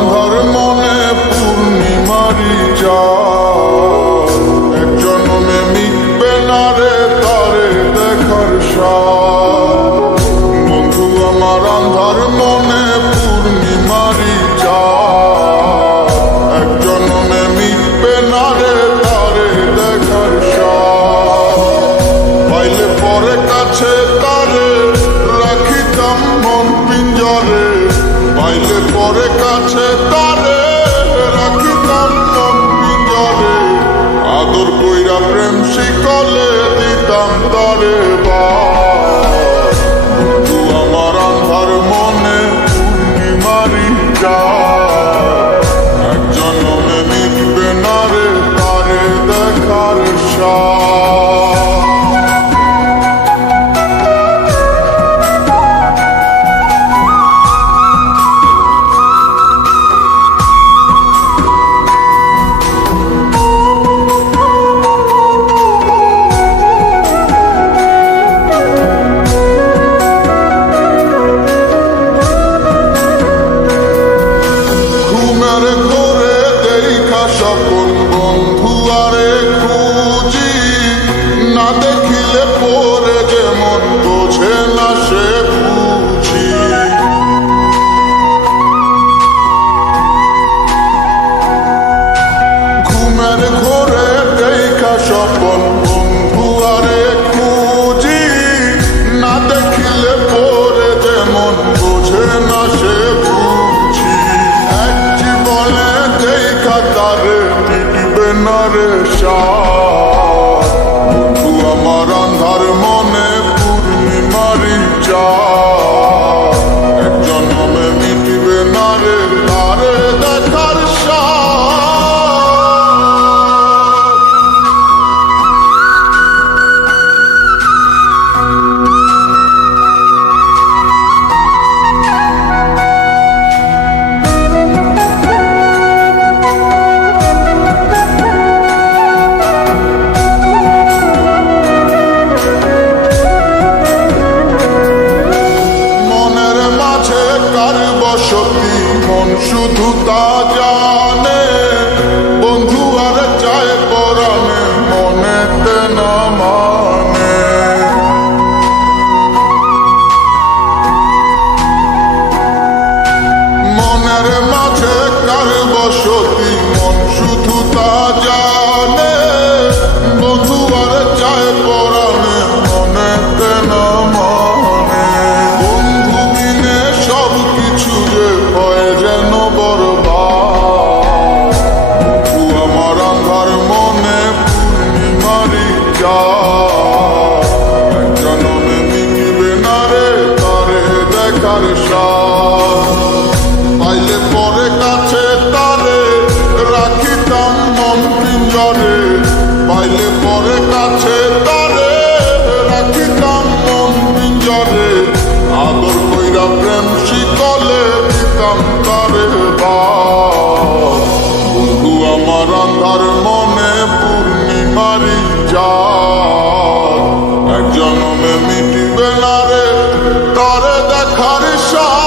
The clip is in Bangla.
আন্ধার মনে পূর্ণিমারি চাঁদ, এক জন্মে মিটবে না রে তারে দেখার স্বাদ। বন্ধু আমার আন্ধার মনে পূর্ণিমারি চাঁদ, এক জন্মে মিটবে না রে তারে দেখার স্বাদ। পাইলে পরে কাছে তারে রাখিতাম মন পিঞ্জরে, পাইলে পরে কাছে তারে রাখিতাম মন পিঞ্জরে। আদর কইরা প্রেম শিকলে দিতাম তারে বাস। বন্ধু আমার আন্ধার মনে পূর্ণিমারি চাঁদ, এক জন্মে মিটবে না রে তারে দেখার স্বাদ। সকল বন্ধু আরে খুঁজি, না দেখিলে পরে যেমন বোঝে না সে বুঝি। ঘুমের ঘোরে দেখা সকল বন্ধু আরে খুঁজি, না দেখিলে পরে যেমন বোঝে না সে বুঝি। এক জীবনে দেখা তারে মিটবে না রে স্বাদ। বন্ধু আমার আন্ধার মনে পূর্ণিমারি চাঁদ, এক জন্মে মিটবে না রে তারে দেখার স্বাদ। বসতি মন শুধু তা জানে, বন্ধু আর চায় পরাণে মনেতে না মানে। মনের মাঝে কার বসতি মন শুধু তা জানে, বন্ধু আর চায় পরাণে মনেতে না মানে। বন্ধু বিনে সব কিছু যে হয় যেন বরবাদ। বন্ধু আমার আন্ধার মনে পূর্ণিমারি চাঁদ, এক জন্মে মিটবে না রে তারে দেখার স্বাদ। পাইলে পরে কাছে তারে রাখিতাম মন পিঞ্জরে, পাইলে পরে কাছে তারে রাখিতাম মন পিঞ্জরে। আদর কইরা প্রেম শিকলে দিতাম তারে বাস। বন্ধু আমার আন্ধার মনে পূর্ণিমারি চাঁদ, এক জন্মে মিটবে না রে তারে দেখার স্বাদ।